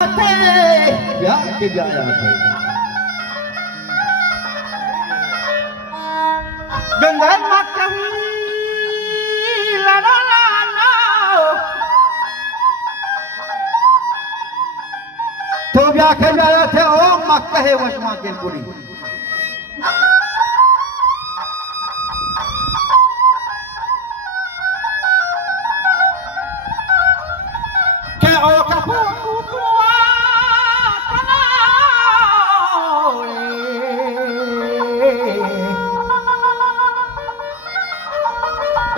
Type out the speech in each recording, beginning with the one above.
के गाया थे गंगा माँ कहीं लड़ा लाना तो ब्याह के गाया थे ओ मक्का है वशमा के पूरी के ओ कपू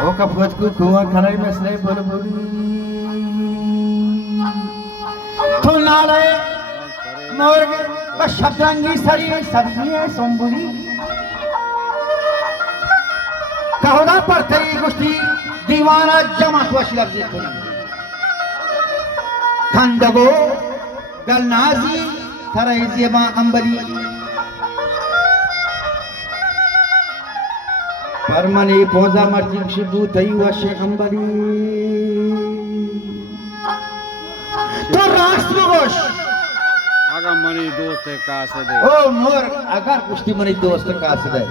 ओ कपूत को कुआं खनाई में सले बोल बोली तो नाले मोर बशबरंगी सड़ी सब्जियां सोमबुरी कहोड़ा पर थई गुस्ती दीवाना जमा वश लफ्ज़ खुली खंडगो गलनाजी थरई जेबा अंबरी परमनी पोजा मर्जिंग शिबू थई वशे अंबरी तो राष्ट्र वश अगर मनी दोस्त है कासे दे ओ मोर अगर कुश्ती मनी दोस्त कासदे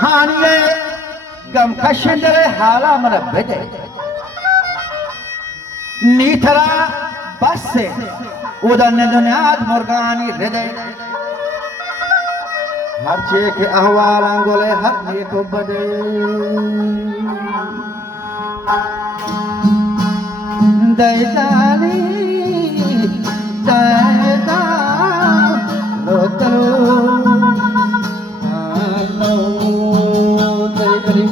हानिए गम खशंदरे हाला मर बेदे नीथरा बस से उदन दुनियाद मुर्गानी हृदय हर चे के अहवाल अंगोले हर ये को बदे दैदानी दैदा लोतलो लो दैदरी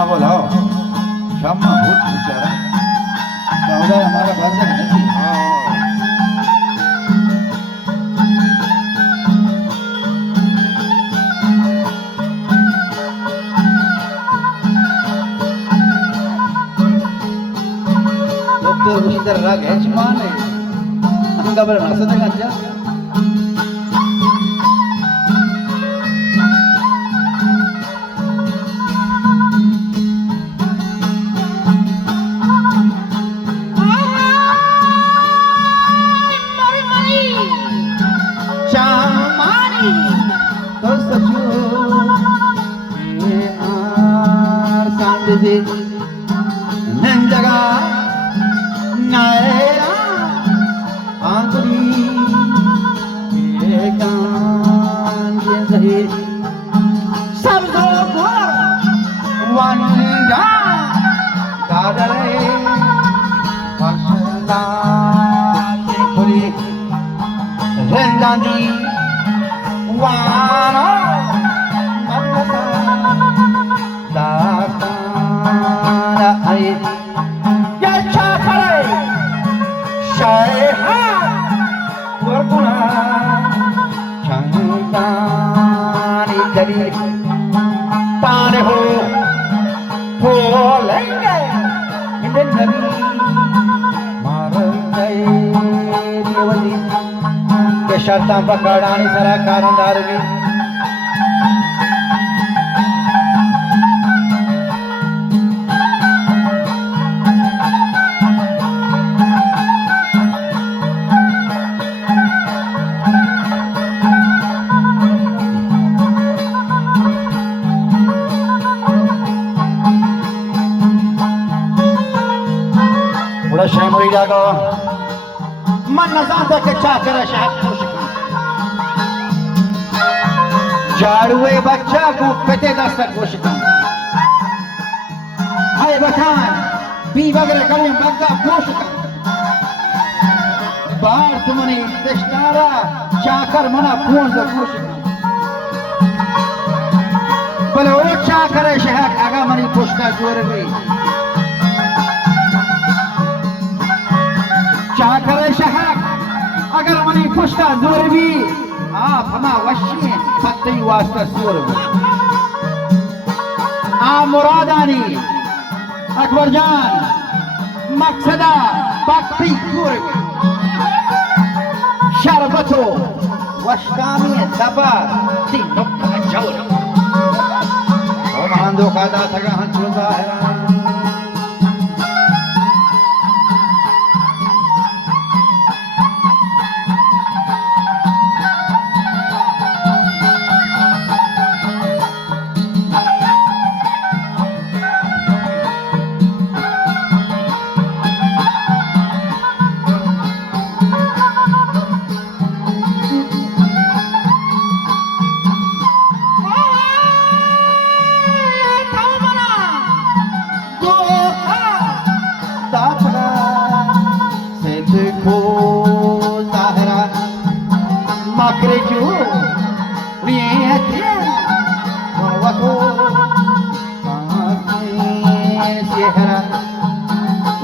ना बोलाओ शामा भूत बेचारा सौदा हमारा बंधन नहीं डॉक्टर उधर रग है चमान है अंगा बर नसद गंजा नंदगा नायरा आंगरी ये गान ये सही सब जो भर वंदा दादरे पसंदा ये खुली रंगानी वाना मत दास्ताना आई ये चाकरे शायहा वरगुना चंदानी जरी ताने हो लेंगे इंदे नरी मार गए देवली के शर्तां पकड़ानी सरा कारंदार भी शहमरी जागो मन नजाते के चाकर शहर खुश झाड़ुए बच्चा को पते दस्तक खुश हाय बखान बी वगैरह करें बग्गा खुश बार तुमने दस्तारा चाकर मना पूंज खुश बोले वो चाकर शहर आगा मनी खुश का जोर गई चाकर शहर अगर मनी खुशका जोर भी आप हमा वशी पत्ती वास्ता जोर आ मुरादानी अकबर जान मकसदा पत्ती जोर وتو واشتامي دبر دي نقطة جورة وما عنده قادة تقهن شو ظاهرة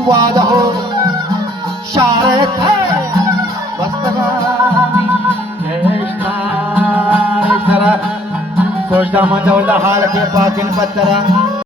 وعده شعرت بستغاني سوچتا من حال کے باطن پترا